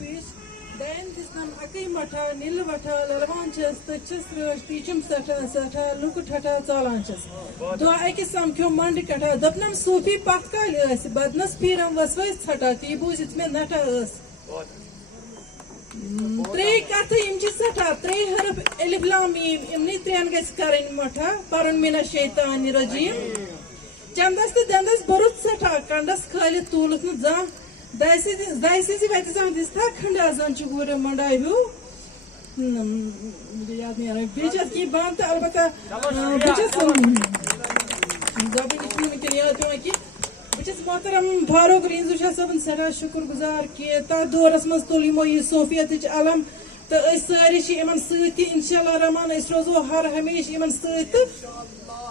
पेश दान दिसनम अकई मठा नील वठा लरवांचस तचस रोश तीचम सठा सठा लुक ठठा चालांचस दो अकि समख्यो मंड कठा दपनम सूफी पथकाल अस बदनस पीरम वसवस छठा ती बूजित में नठा अस त्रे कथ इम सठा त्रे हरफ अलिफ लाम मीम इमनी त्रेन गस करन मठा परन मिना शैतान रजीम चंदस ते दंदस बरुत सठा कंडस खाली तूलत न जा दाइसी जी वैसे जान दिसता खंडा जान चुगुर मंडाई हु मुझे याद नहीं आ रहा बीचस की बात अलबत्ता बीचस जाबी निकलने के लिए तो कि बीचस मोहतरम फारूक रिंजू सबन सदा शुक्रगुजार कि ता दौरस मज तुल यमो यह सोफियत अलम तो सारी इन सत इंशाल्लाह रहमान रोजो हर हमेशा इन सत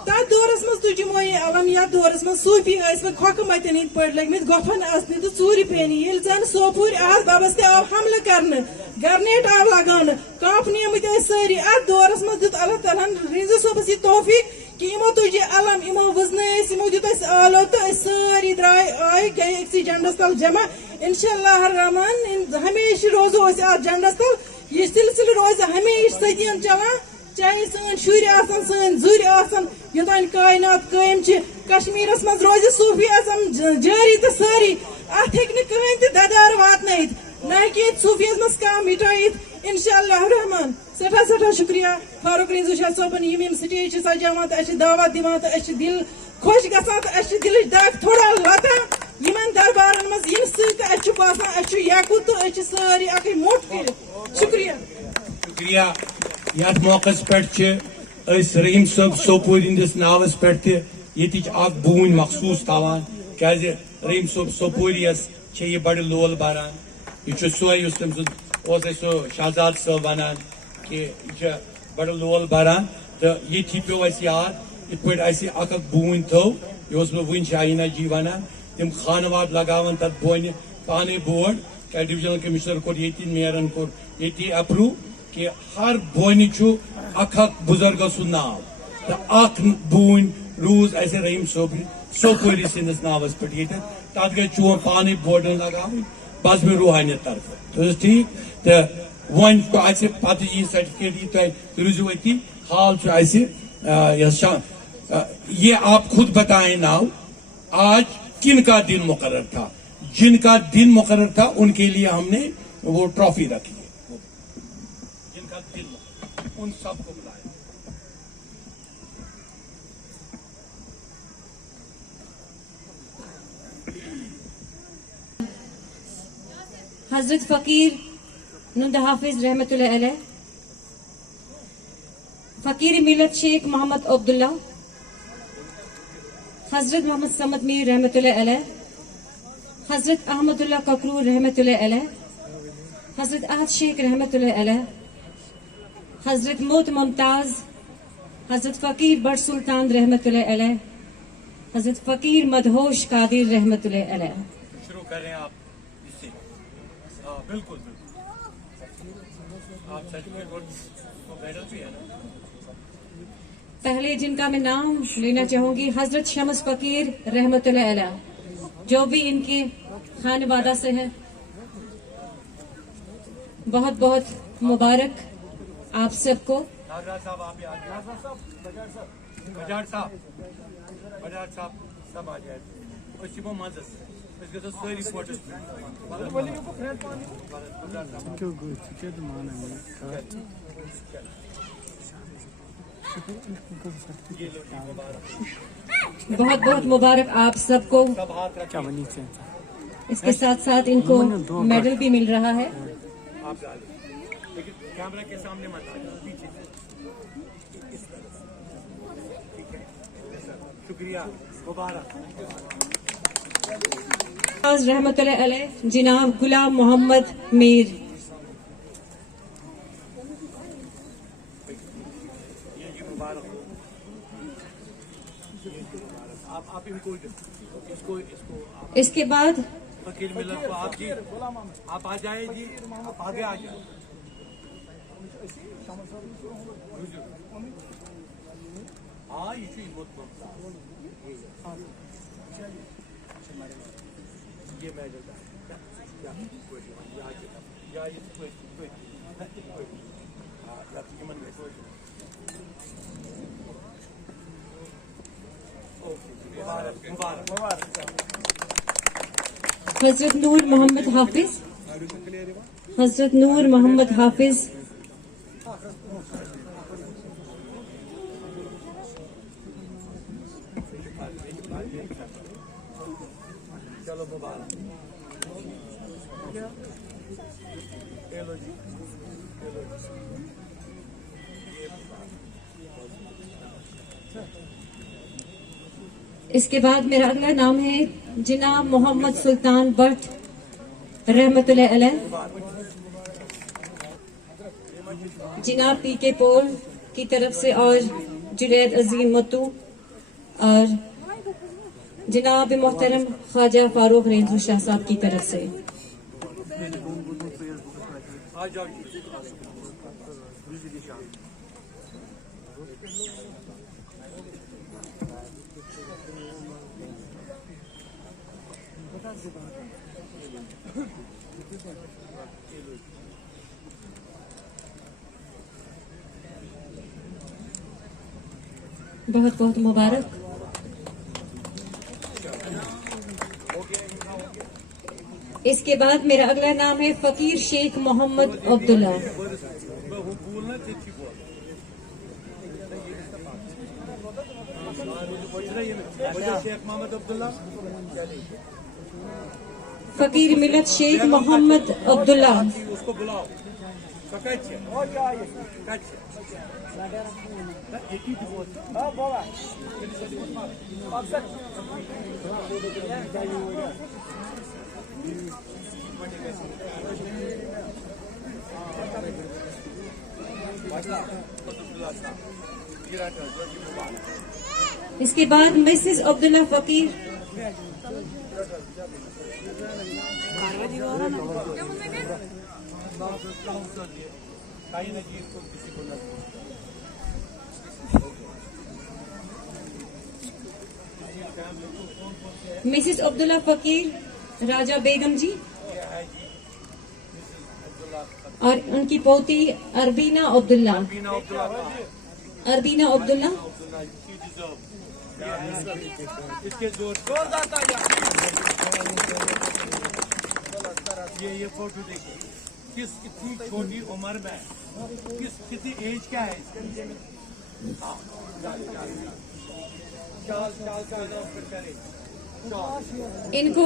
तथ दौरस मज तुजमो यह अलम या दौरस मज सूफी खोख मतन हिंद पे लगित गोफन असने तो चूर पेनी ये जन सोपुर आज बाबस ते आव हमल करने गरनेट आव लगान काफ नियमित सारी अत दौरस मज दित अल्लाह ताला रिंजू सोबस यह तौफीक कि इमो तुझे अलम इमो वजन इमो दित आलो तो सारी द्राय आय गए एक झंडस तल जमा इंशाल्लाह रहमान हमेशा रोजो झंडस तल यह सिलसिल रोज हमेशा सदियन चलान चाहे सन शुर सन जुर योतान कायनात कायम कश्मीरस मज रोज सूफी आजम जारी तो सारी अत हेन ददार वात ना कि सूफियस मज कह मिटाइत इंशाल्लाह रहमान सठा सठा शुक्रिया फारूक रिंजू शाह सोबन यम स्टेज सजावान तो दावत दिवान तो दिल खुश गसान तो दिल दाग थोड़ा लता यमन दरबारन मज इन सत बसान यकु तो सारी अक मोट कर शुक्रिया शुक्रिया यथ मौके पे रहीम सब सोपुर हंदिस नावस पे बून मखसूस तावान क्या रहीम सब सोपुरियस यह बड़ लोल बरान यह सोए तम सो शहजाद साहब वनान कि यह बड़ लोल बरान तो ये पे याद इत पे बून थो यह वन शाहीना जी वनान तम खानवाद लगावन तथ बोन पाने बोर्ड क्या डिविजनल कमिश्नर कोर ये मेयरन कोर ये अप्रूव कि हर बोनि अख बुजुर्ग सु नाव तो अख बून रूज ऐसे रहीम सोपुरी सिंदस नावस पे तथ गई चोन पाने बोर्डन लगा बज़्म रूहानियत तरफ तो ठीक तो वन पत यह सर्टिफिकेट यह रूजू अति हाल ये आप खुद बताएं नाव आज किन का दिन मुकर्रर था जिनका दिन मुकर्रर था उनके लिए हमने वो ट्रॉफी रखी है जिनका दिन उन सबको बुलाया हजरत फकीर नुंद हाफिज रहमतुल्लाह अलैह फकीर मिलत शेख मोहम्मद अब्दुल्ला हजरत मोहम्मद समद मीर रहमतुल्लाह अलैह हजरत अहमदुल्लाह ककरूर रहमतुल्लाह अलैह हजरत अहद शेख रहमतुल्लाह अलैह हजरत मोत मुमताज हजरत फकीर बड़ सुल्तान रहमतुल्लाह अलैह हजरत फकीर मदहोश कादिर रहमतुल्लाह अलैह। शुरू करें आप इससे बिल्कुल आप मेडल भी है ना। पहले जिनका मैं नाम लेना चाहूंगी हजरत शमस फकीर रहमतुल्लाह अलैह जो भी इनके खानवादा से है बहुत बहुत मुबारक आप सबको। सब आ जाए मजस बहुत बहुत मुबारक आप सबको। इसके साथ साथ इनको मेडल भी मिल रहा है। लेकिन कैमरा के सामने मत पीछे शुक्रिया मुबारक। रहमतुल्लाह अलैह जिनाब गुलाम मोहम्मद मीर। आप इनको इसको इसके बाद फकीर मिलत को आप जी आप आ जाए जी आप आगे आ जाए। हाँ ये मेडल हजरत नूर मोहम्मद हाफिज, हजरत नूर मोहम्मद हाफिज, चलो मुबारक। इसके बाद मेरा अगला नाम है जनाब मोहम्मद सुल्तान भट्ट रहमतुल्लाह अलैह, जनाब पी के पोल की तरफ से और जुनैद अजीम मत्तू और जनाब मोहतरम ख्वाजा फारूक रेंजू शाह साहब की तरफ से। बहुत बहुत मुबारक। इसके बाद मेरा अगला नाम है फकीर शेख मोहम्मद अब्दुल्ला। फकीर मिलत शेख मोहम्मद अब्दुल्ला। उसको बुलाओ। इसके बाद मिसेस अब्दुल्ला फकीर, मिसेस अब्दुल्ला फकीर राजा बेगम जी और उनकी पोती अरबीना अब्दुल्ला। अरबीना अब्दुल्ला इसके जोर ये फोटो देखिए, किस इतनी छोटी उम्र में कितनी एज क्या है इनको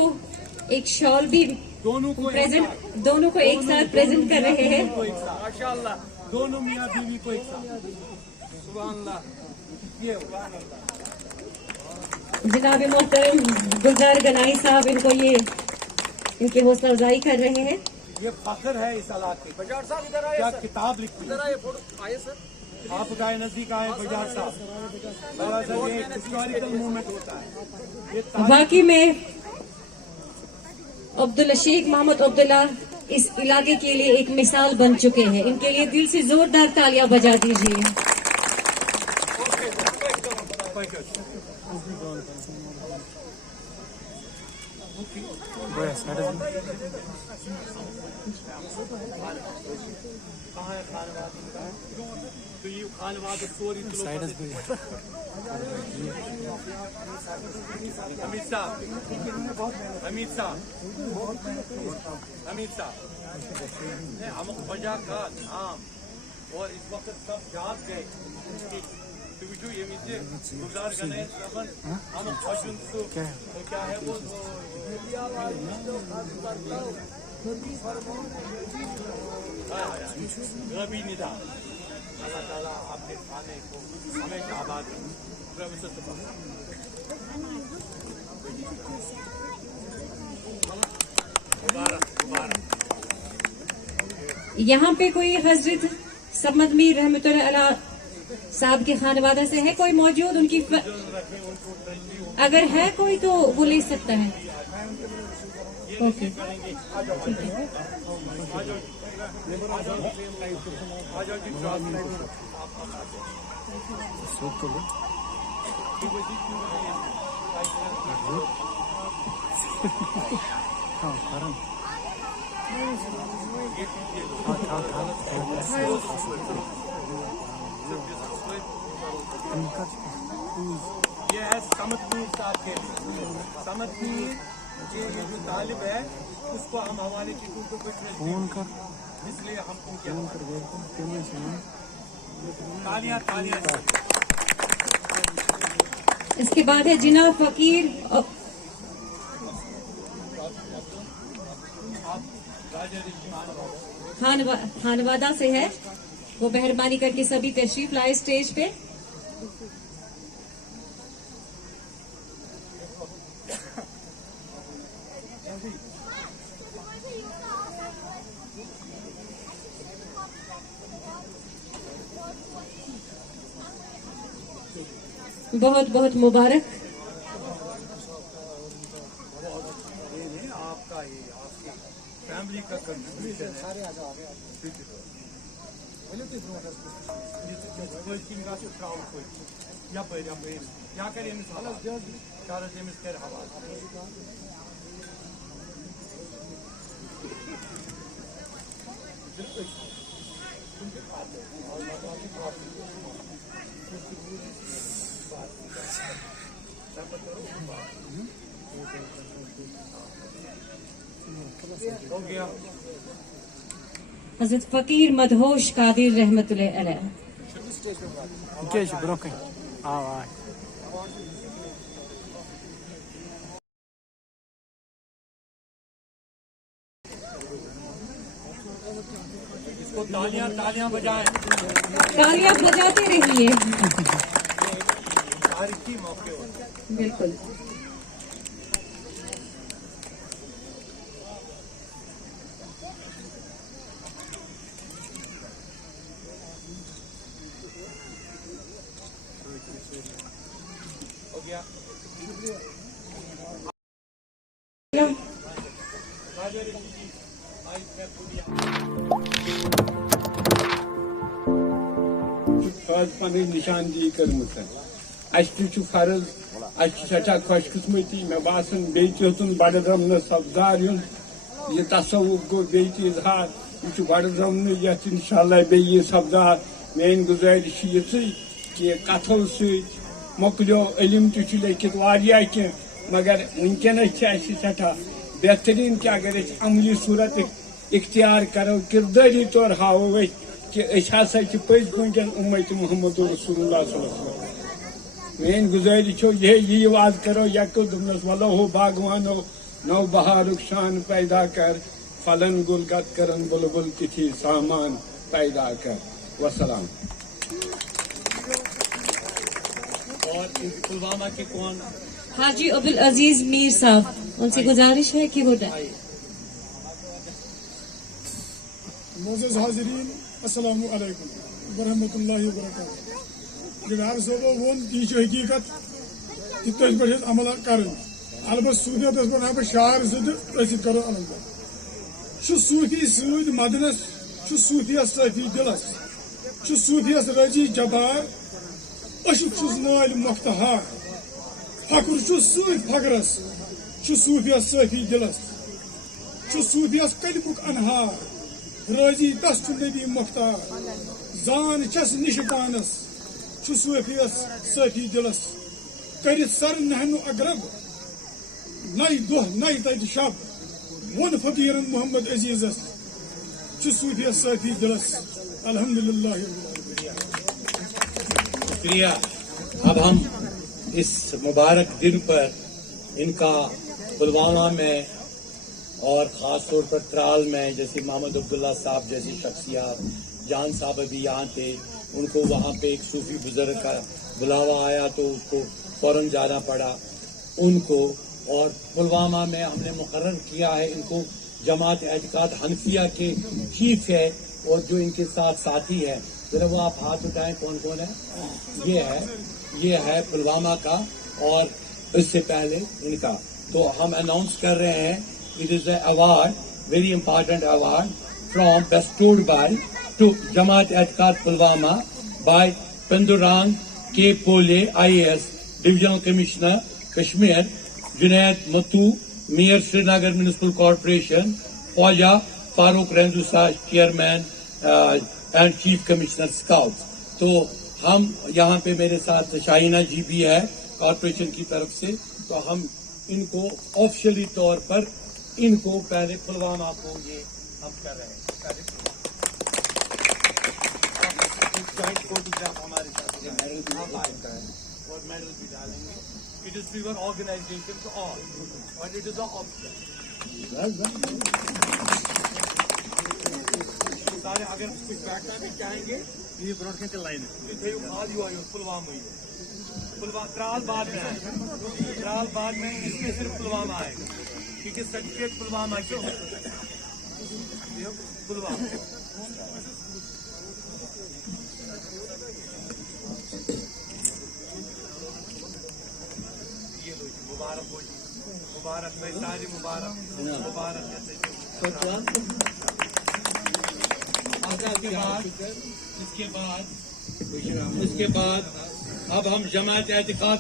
एक शॉल भी दोनों को एक साथ प्रेजेंट कर रहे हैं। माशाअल्लाह, दोनों मियाँ बीवी को एक साथ। सुभान अल्लाह। ये जनाब मोहतरम गुलजार गनाई साहब इनको ये इनकी हौसला अफजाई कर रहे हैं। ये फख्र है इस इलाके का। क्या किताब लिखती है। आप गाय नजदीक आए बजाज साहब, ये हिस्टोरिकल मूवमेंट होता है। वाकई में अब्दुल्ला शेख मोहम्मद अब्दुल्ला इस इलाके के लिए एक मिसाल बन चुके हैं। इनके लिए दिल से जोरदार तालियां बजा दीजिए। हमीद साहब हम वजह का नाम और इस वक्त सब जाग गए। गुजार गणेश हम क्या है वो रबी निदा। अल्लाह ताला आपके खाने को हमेशा आबाद यहाँ पे कोई हजरत समद मीर रहमतुल्लाह अलैह साहब के खानवादा से है कोई मौजूद? उनकी अगर है कोई तो वो ले सकता है। ओके, ठीक है। ये है समत मीर साहब के समत मीर ये जो तालिब है उसको हम हमारे की इसलिए हम तालियां तालियां। इसके बाद है जिना फकीर खानवादा से है, वो मेहरबानी करके सभी तशरीफ लाए स्टेज पे। बहुत बहुत मुबारक। आपका ये आपकी फैमिली का कंट्रीब्यूशन है। क्या करें हो गया। हजरत फकीर मदहोश कादिर रहमतुल्लाह अलैह। इसको तालियां तालियां बजाएं, तालियां बजाते रहिए। तारीखी मौके होते हैं। बिल्कुल। हो गया। निशानदी कर्मत अस फर्ज अस सचा खुशकिस्मती मे बासन बेतुन बड़ रमन सब्दार यह तसवुफ गो बे इजहार यह बड़ रमन ये इंशाल्लाह बे सब्दार मेन गुजारिश कि कथों मोकलो इलम लिखित वारिया कह मगर वनकस सठा बेहतरीन कि अगर अमली सूरत इख्तियार करो किरदारी तौर हावो कि हसा पज वनकन उम्मत मोहम्मद रसूलुल्लाह मेन गुजारिश यही वाज करो यको दुमनस वलो हो बागवानो नौ बहारुक शान पैदा कर फलन गुलगत करन बुलबुल तिथि सामान पैदा कर। वसलाम। और पुलवामा के कौन? हाजी अब्दुल अजीज मीर साहब, उनसे गुजारिश है कि वो मोअज़्ज़ज़ हाज़रीन, अस्सलामु अलैकुम वरहमतुल्लाहि वबरकातुहू। जनाब सोबो वोन ती हकीकत इतने पे अमल कर अलबत् सूफियत बना बह शार जि करो अमल सूफी सद मदनस सूफियस सफी दिलस सूफियस रजी जबार अशुक नाल मुख्तहार फकर सद फकरस सूफियस सफी दिलस सूफियस कलमुक अनहार रजी तस नबी मुख्तार जान छस निशपानस सूफियस सफी दिलस कर सर नहनु अगरब नई दोह नई तज शब वन फकीरन मोहम्मद अजीजस सूफियस सफी दिलस। अल्हम्दुलिल्लाह। शुक्रिया। अब हम इस मुबारक दिन पर इनका पुलवामा में और ख़ास तौर पर त्राल में जैसे मोहम्मद अब्दुल्ला साहब जैसी शख्सियात, जान साहब अभी यहाँ थे, उनको वहाँ पे एक सूफी बुजुर्ग का बुलावा आया तो उसको फौरन जाना पड़ा उनको। और पुलवामा में हमने मुकर्रर किया है इनको जमात एतकाद हनफिया के चीफ है और जो इनके साथ साथी है, जरा वो आप हाथ उठाएं कौन कौन है। ये है पुलवामा का और इससे पहले इनका। तो हम अनाउंस कर रहे हैं it is a award, very important award from bestowed by to Jamaat Etiqad Pulwama by Pendurang K. Pole, IAS, Divisional Commissioner, Kashmir, Junaid Matu, Mayor Srinagar Municipal Corporation, Khwaja Farooq Renzu Sahib, Chairman and Chief Commissioner Scouts. तो हम यहाँ पे मेरे साथ शाहिना जी भी है corporation की तरफ से, तो हम इनको ऑफिशियली तौर पर इनको पहले पुलवामा को ये हम कर रहे हैं। फोटोग्राफ हमारे साथ और मेडल भी डालेंगे। It is for organisation to all और इट इज ऑप्शन। सारे अगर कुछ बैठना भी चाहेंगे ये ब्रॉडकास्ट लाइन पुलवामा त्राल बाद में आएगा, त्राल बाद में इसमें सिर्फ पुलवामा आएगा क्योंकि सर्टिफिकेट पुलवामा के पुलवामा। ये लो जी, मुबारक हो जी, मुबारक भाई, सारी मुबारक मुबारक। इसके बाद अब हम जमात एहतिकाद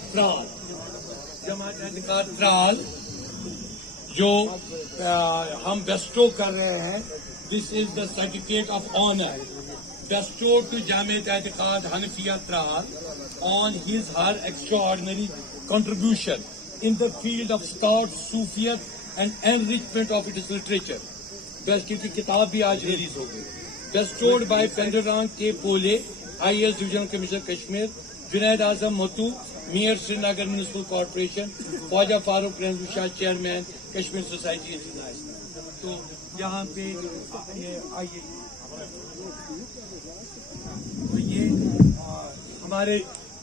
त्राल जो हम बेस्टो कर रहे हैं, this is the certificate of honour bestow to Jamaat Ehtiqad Hanafia Tral on his her extraordinary contribution in the field of scout Sufiyat and enrichment of its literature. Best की किताब भी आज रिलीज हो गई। Bestowed by Pendarang K. Pole, IAS Divisional Commissioner Kashmir, Junaid Azam Matu, Mayor Srinagar Municipal Corporation, Khwaja Farooq Renzu Shah Chairman, Kashmir Society International। तो यहाँ पे ये आइए, तो ये हमारे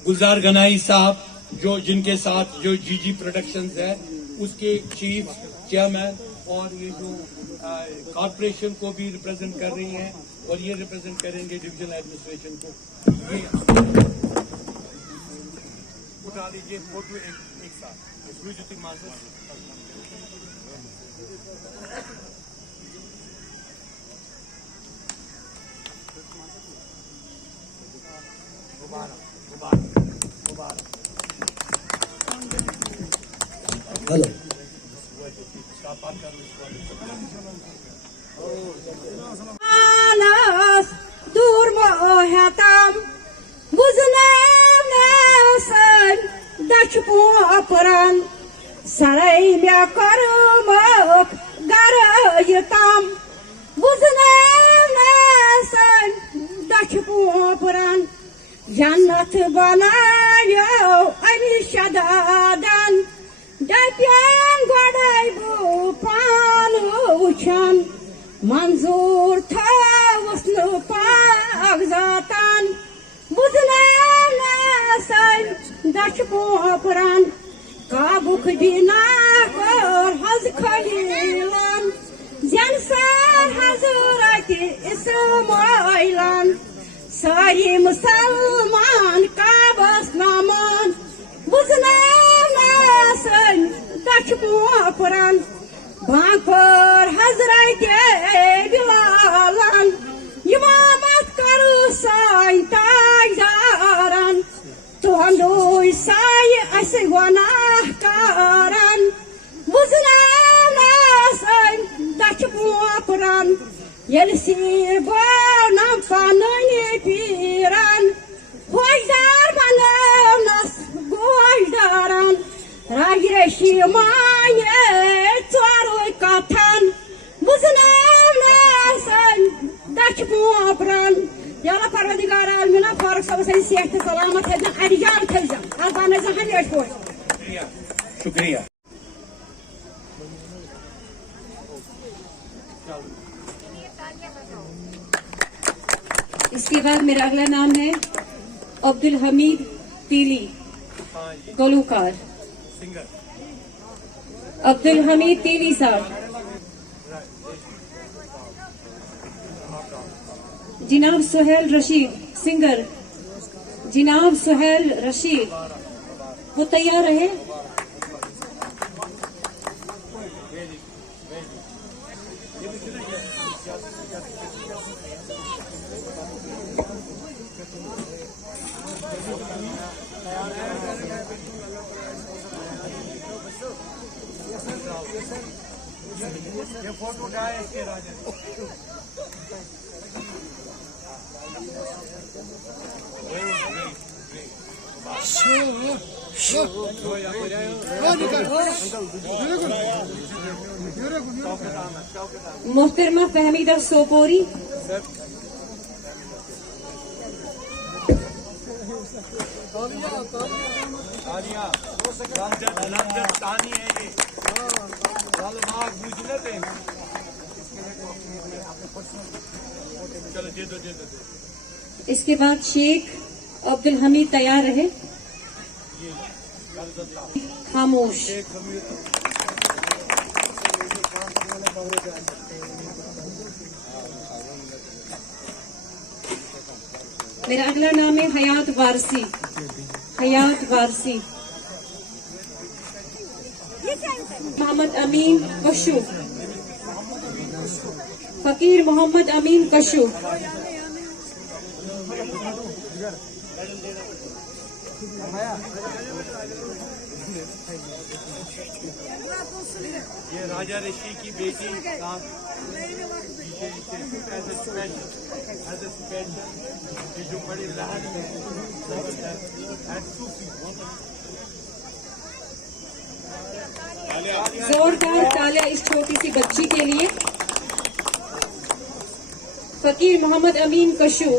गुलजार गनाई साहब जो जिनके साथ जो जीजी प्रोडक्शंस है उसके चीफ चेयरमैन और ये जो कॉर्पोरेशन को भी रिप्रेजेंट कर रही हैं और ये रिप्रेजेंट करेंगे डिविजनल एडमिनिस्ट्रेशन को। ये उठा लीजिए फोटो एक साथ मुबारक मुबारक मुबारक। हेलो दूर मोहतम बुझने दशपुरन सराय में करमक गरयतम बुझने दशपुरन जन्नत बनायो अभिषदादन दप्यान गड़ाइबू पानुछन मंजूर था उसनु पागजातन बुझने दशपुरन काबुक बिना कर हज खलीलन जलसर हजरत इस्माइलन सारी मुसलमान काबस नामान बुझने दशपुरन बांकर हजरत बिलालन इमामत करू साई ताजदारन तुहंदोई साई असे गुनाह कारन बुझना नासन दशपुरन यलसी गोनम पानी पीरन होजदार बनस गोजदारन रागिरशी माये चोरोय कथन बुझना नासन दशपुरन याला परवदिगार आलमीना फारूक साहब सही सेहत सलामत है अरियान थैजा अरबान जहां ले छोड़ शुक्रिया। इसके बाद मेरा अगला नाम है अब्दुल हमीद तीली, गुलकार अब्दुल हमीद तीली साहब। जिनाब सुहेल रशीद सिंगर, जिनाब सुहेल रशीद, वो तैयार रहे। मोहतरमा फहमीदा सोपोरी, इसके बाद शेख अब्दुल हमीद तैयार रहे। खामोश। मेरा अगला नाम है हयात वारसी। हयात वारसी। मोहम्मद अमीन कशु। फकीर मोहम्मद अमीन कशु। ये राजा ऋषि की बेटी जो बड़ी लहर में जोरदार तालियां इस छोटी सी बच्ची के लिए। फकीर मोहम्मद अमीन कशु।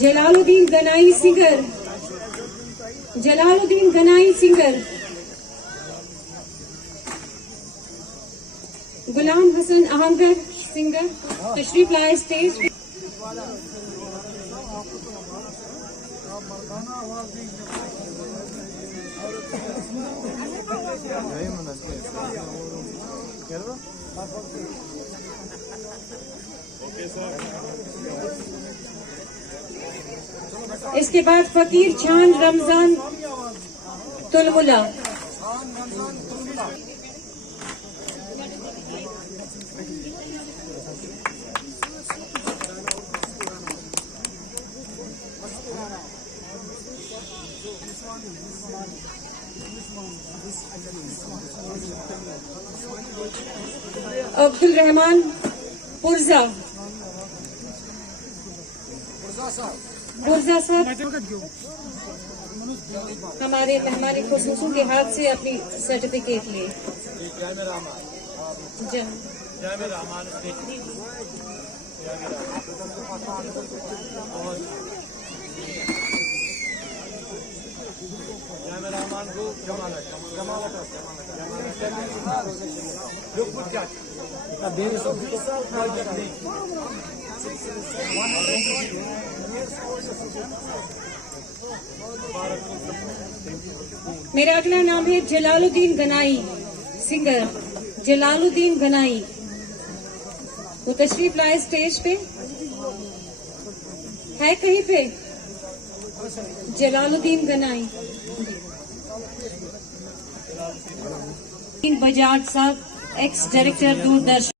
जलालुद्दीन गनाई सिंगर। जलालुद्दीन गनाई सिंगर। गुलाम हसन आहमगर सिंगर तशरीफ लाए स्टेज। इसके बाद फकीर चांद रमजान तुलमुला। अब्दुल रहमान पुरजा। पुरजा साहब हमारे मेहमान खुसूसी के हाथ से अपनी सर्टिफिकेट लिए। मेरा अगला नाम है जलालुद्दीन गनाई सिंगर। जलालुद्दीन गनाई वो तशरीफ लाए स्टेज पे है कहीं पे। जलालुद्दीन गनाई। बजाज साहब एक्स डायरेक्टर दूरदर्शन।